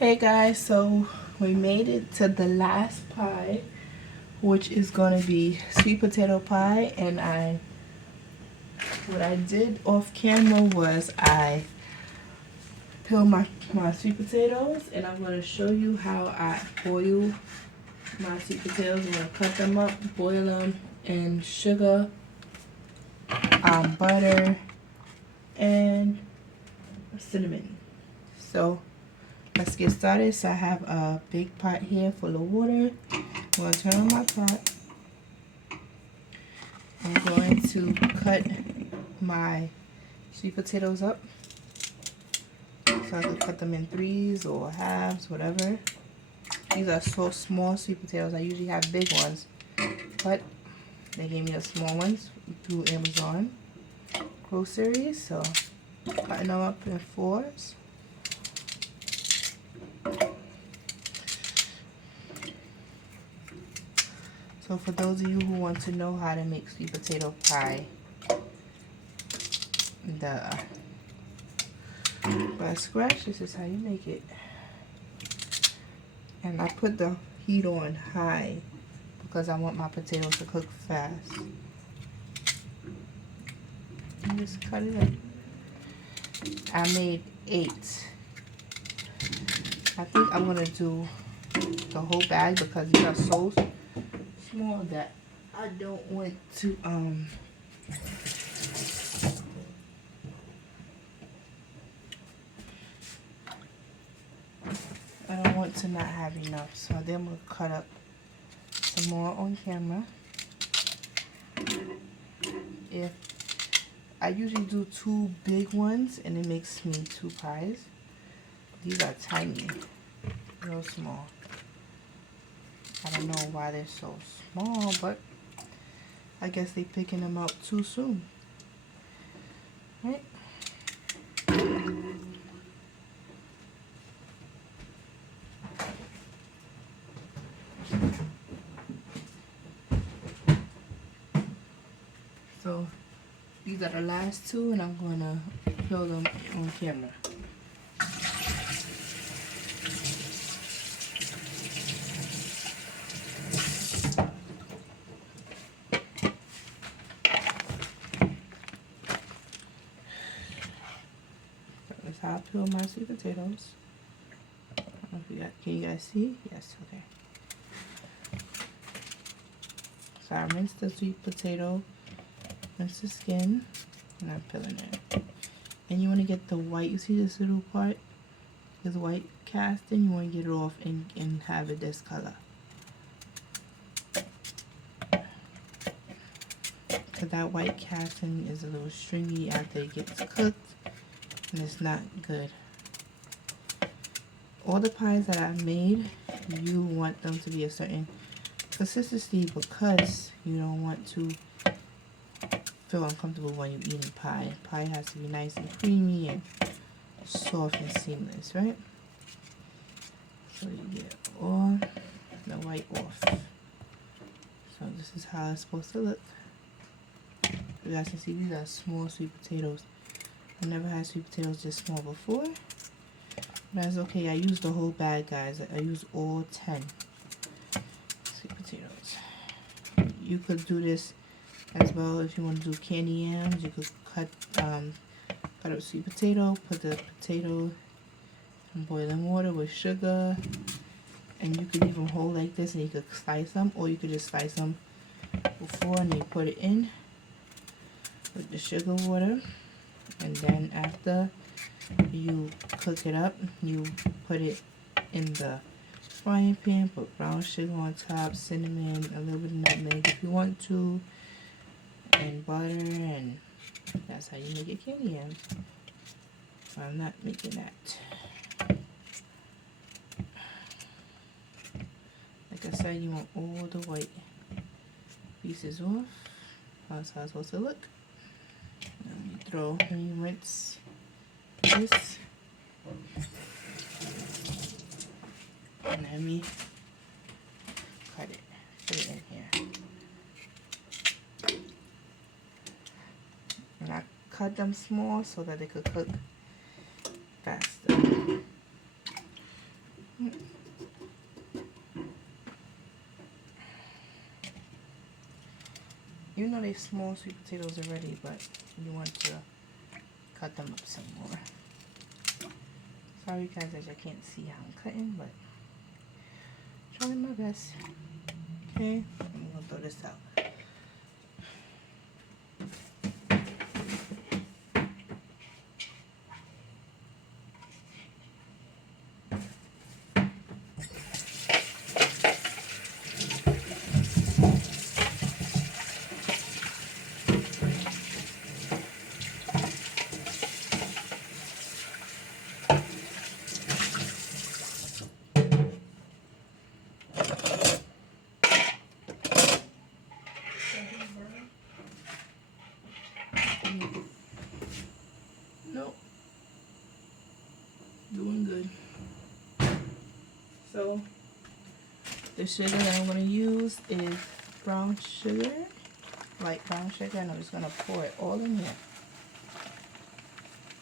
Hey guys, so we made it to the last pie, which is gonna be sweet potato pie. And what I did off camera was I peeled my sweet potatoes, and I'm gonna show you how I boil my sweet potatoes. I'm gonna cut them up, boil them in sugar, butter, and cinnamon. So let's get started. So I have a big pot here full of water. I'm going to turn on my pot. I'm going to cut my sweet potatoes up. So I can cut them in threes or halves, whatever. These are so small sweet potatoes. I usually have big ones, but they gave me the small ones through Amazon groceries. So cutting them up in fours. So for those of you who want to know how to make sweet potato pie, by scratch, this is how you make it. And I put the heat on high because I want my potatoes to cook fast. And just cut it up. I made 8. I think I'm gonna do the whole bag because these are so small that I don't want to not have enough. So then I'm gonna cut up some more on camera. If I usually do 2 big ones and it makes me 2 pies. These are tiny, real small. I don't know why they're so small, but I guess they're picking them up too soon. Right? So these are the last 2, and I'm gonna peel them on camera. That's how I peel my sweet potatoes. I don't know if can you guys see? Yes, okay. So I rinse the sweet potato, rinse the skin, and I'm peeling it. And you want to get the white, you see this little part? This white casting, you want to get it off and have it this color. Because that white casting is a little stringy after it gets cooked, and it's not good. All the pies that I've made, you want them to be a certain consistency because you don't want to feel uncomfortable when you're eating pie. Pie has to be nice and creamy and soft and seamless, right? So you get all the white off. So this is how it's supposed to look. You guys can see these are small sweet potatoes. I never had sweet potatoes this small before. That's okay. I used the whole bag, guys. I used all 10 sweet potatoes. You could do this as well if you want to do candy yams. You could cut up sweet potato, put the potato in boiling water with sugar, and you could even hold like this and you could slice them, or you could just slice them before and then you put it in with the sugar water, and then after you cook it up, you put it in the frying pan, put brown sugar on top, cinnamon, a little bit of nutmeg if you want to, and butter, and that's how you make your candy yams. So I'm not making that. Like I said, you want all the white pieces off. That's how it's supposed to look. Let me rinse this. And let me cut it, put it in here. And I cut them small so that they could cook faster. You know they're small sweet potatoes already, but you want to cut them up some more. Sorry guys that I can't see how I'm cutting, but trying my best. Okay, I'm gonna throw this out. Nope. Doing good. So the sugar that I'm going to use is brown sugar, light brown sugar, and I'm just going to pour it all in here.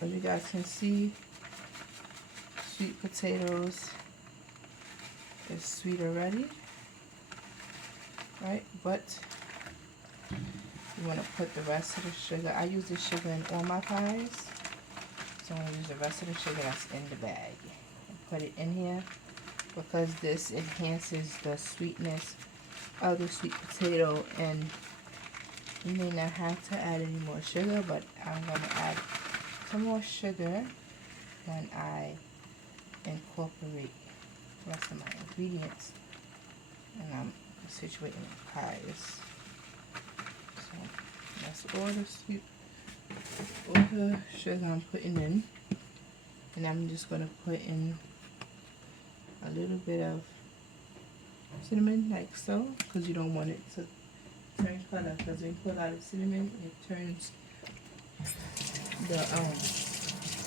As you guys can see, sweet potatoes is sweet already, right? But you want to put the rest of the sugar. I use this sugar in all my pies, so I'm going to use the rest of the sugar that's in the bag and put it in here, because this enhances the sweetness of the sweet potato. And you may not have to add any more sugar, but I'm going to add some more sugar when I incorporate the rest of my ingredients and I'm situating the pies. So that's all the sugar I'm putting in, and I'm just going to put in a little bit of cinnamon, like so, because you don't want it to turn color, because when you put a lot of cinnamon, it turns the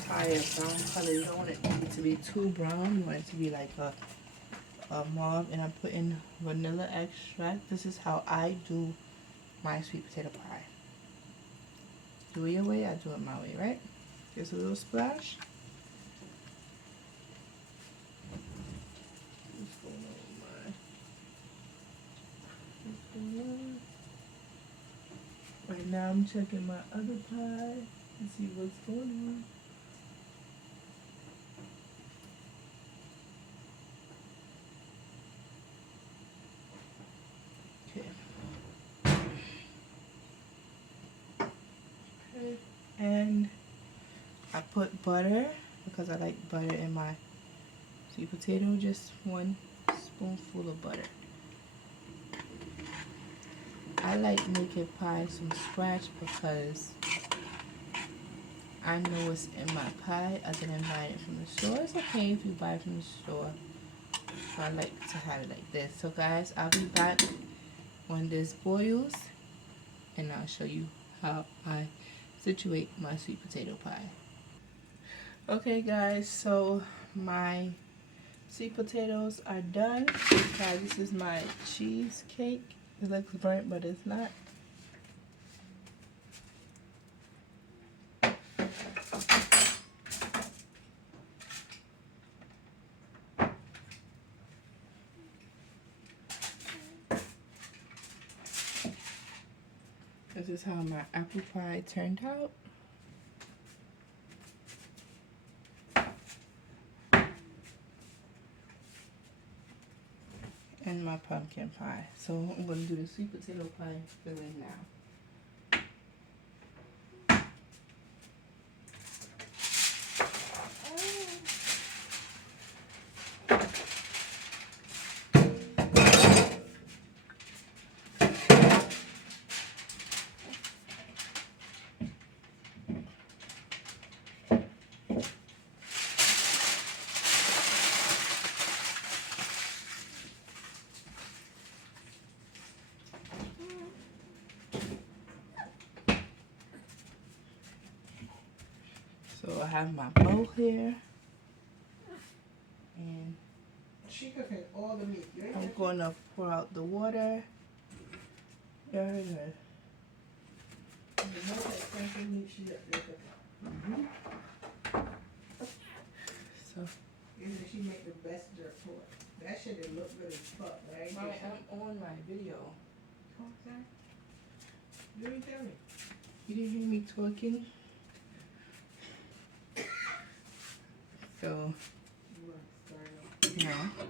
pie a brown color. You don't want it to be too brown. You want it to be like a mauve. And I'm putting vanilla extract. This is how I do my sweet potato pie. Do it your way, I do it my way, right? Just a little splash. Right now I'm checking my other pie to see what's going on. Okay. And I put butter because I like butter in my sweet potato, just 1 spoonful of butter. I like making pies from scratch because I know what's in my pie. I didn't buy it from the store. It's okay if you buy it from the store. I like to have it like this. So guys, I'll be back when this boils, and I'll show you how I situate my sweet potato pie. Okay guys, so my sweet potatoes are done. Guys, this is my cheesecake. It looks burnt, but it's not. This is how my apple pie turned out. And my pumpkin pie. So I'm going to do the sweet potato pie filling now. So I have my bowl here, and I'm going to pour out the water. Very good. So Isn't she make the best dirt pork? That shit did look good as fuck, right? I'm on my video. Okay. You didn't tell me. You didn't hear me talking? So, You want to start off? yeah.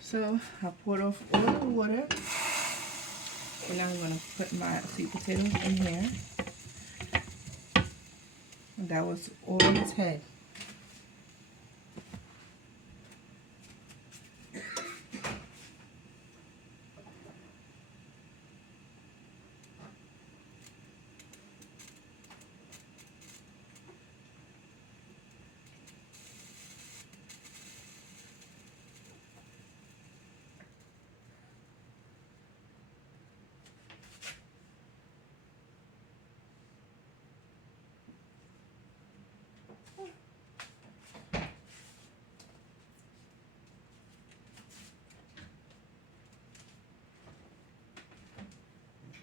So I poured off all the water, and now I'm gonna put my sweet potatoes in here. And that was all its head.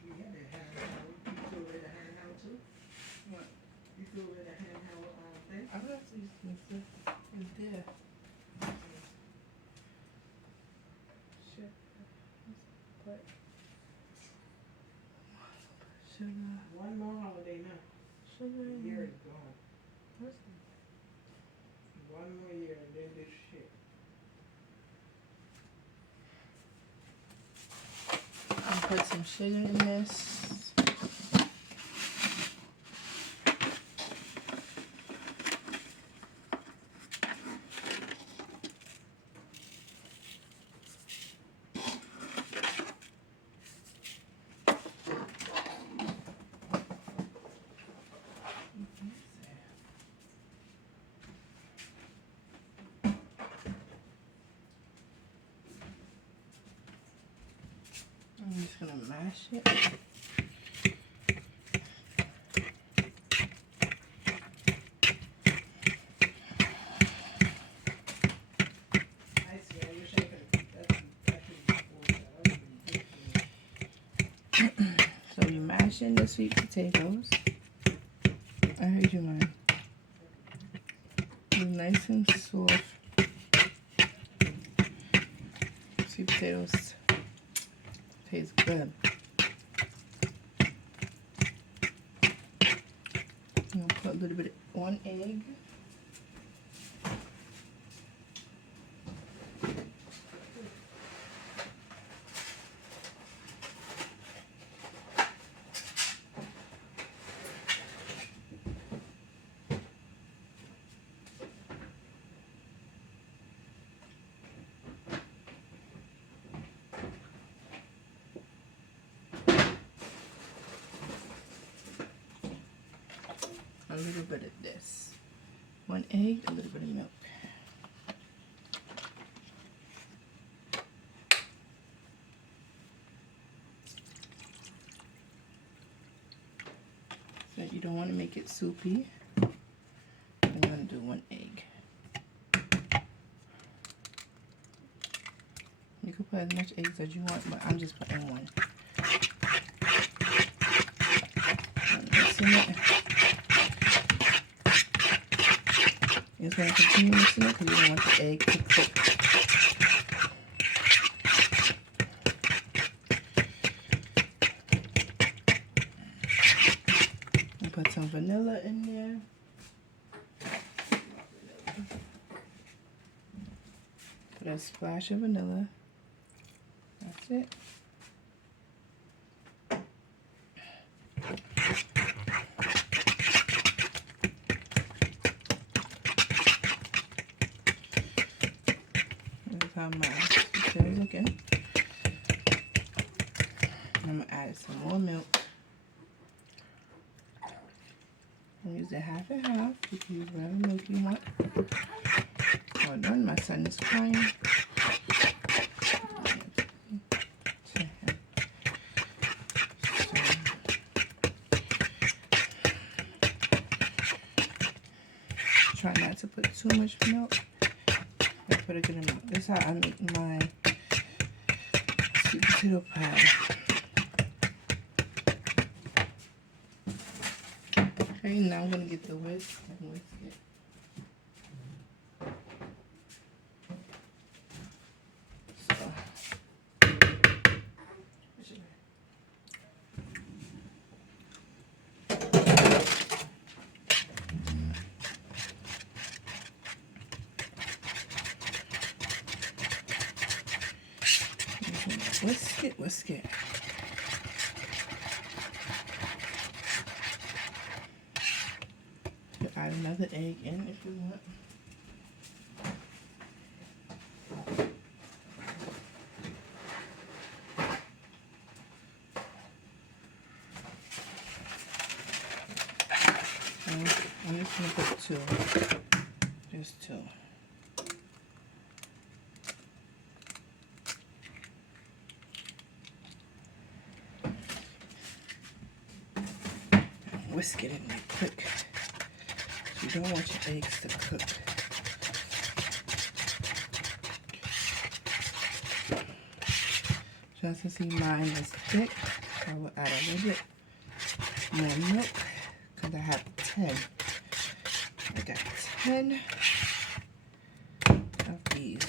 You had that handheld. You threw away the handheld too? What? You threw away the handheld thing? I was actually mixing it there. Shit. But sugar. One more holiday now. Sugar The in year there. is gone. What's One more year and then this shit. I'll put some sugar in this. I'm just gonna mash it. I swear, I wish I could. That should be full. That would be good. So you mash in the sweet potatoes. I heard you, man. They're nice and soft. Sweet potatoes taste good. I'm gonna put a little bit, 1 egg. A little bit of this. 1 egg, a little bit of milk. So you don't want to make it soupy. I'm going to do 1 egg. You can put as much eggs as you want, but I'm just putting 1. Mixing it. You're just going to continue mixing it because you don't want the egg to cook. And put some vanilla in there. Put a splash of vanilla. That's it. That's how my potatoes looking. I'm gonna add some more milk. I'm using half and half. You can use whatever milk you want. Hold on, my son is crying. too much milk, I put a good amount. This is how I make my sweet potato pie. Okay, now I'm gonna get the whisk and whisk it. Whisk it, whisk it. You add another egg in if you want. I'm just gonna put 2. Just 2. Whisk it in there quick. You don't want your eggs to cook. So as you see, mine is thick. I will add a little bit more milk because I have 10. I got 10 of these.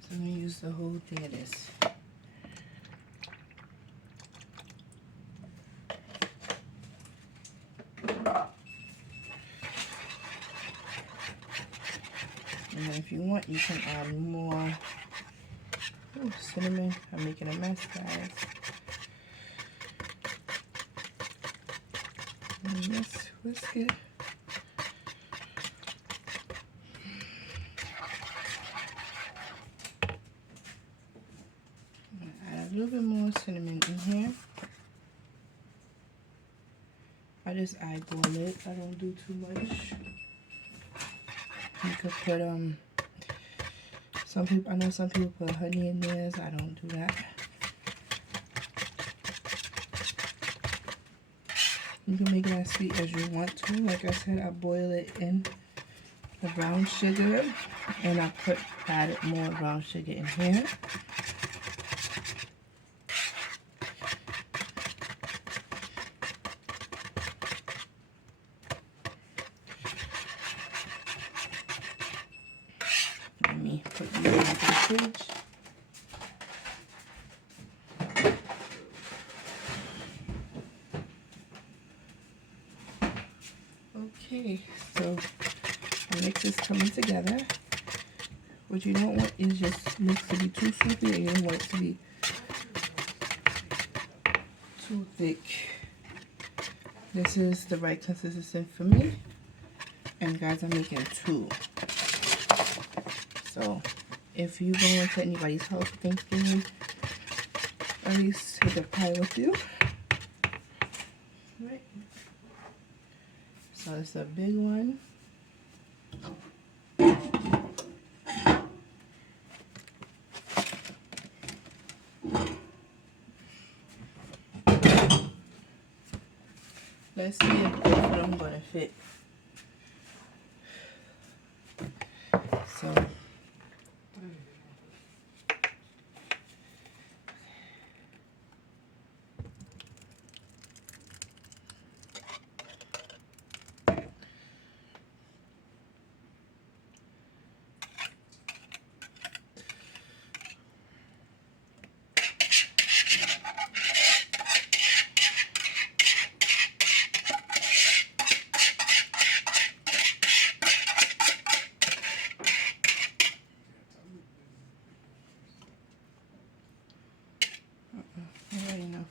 So I'm going to use the whole thing of this. And then if you want, you can add more cinnamon. I'm making a mess, guys. And just whisk it. Add a little bit more cinnamon in here. I just eyeball it. I don't do too much. You could put some people, I know some people put honey in theirs. I don't do that. You can make it as sweet as you want to. Like I said, I boil it in the brown sugar, and I added more brown sugar in here. Let me put these in the fridge. Okay, so the mix is coming together. What you don't want is just mix to be too soupy, and you don't want it to be too thick. This is the right consistency for me. And guys, I'm making 2. So if you go into anybody's house for Thanksgiving, at least take a pie with you. Right. So it's a big one. Let's see if both of them gonna fit. So alright, enough.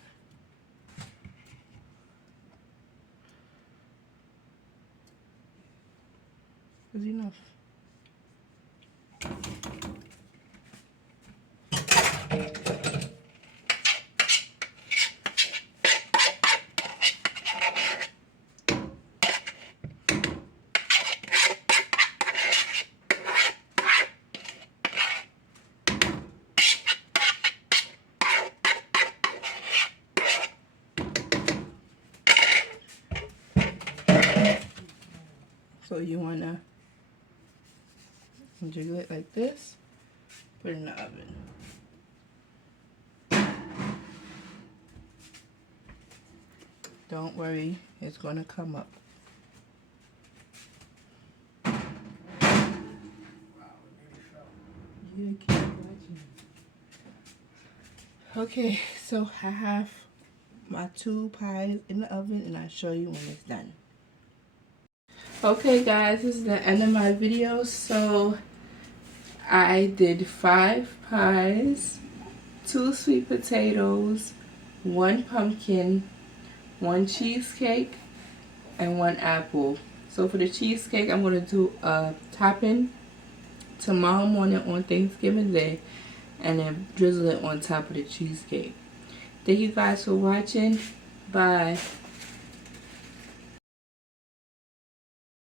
Is enough. So you wanna jiggle it like this, put it in the oven. Don't worry, it's gonna come up. Wow, it nearly fell. Yeah, keep watching. Okay, so I have my 2 pies in the oven and I'll show you when it's done. Okay guys, this is the end of my video. So I did 5 pies, 2 sweet potatoes, 1 pumpkin, 1 cheesecake, and 1 apple. So for the cheesecake, I'm going to do a topping tomorrow morning on Thanksgiving Day and then drizzle it on top of the cheesecake. Thank you guys for watching. Bye.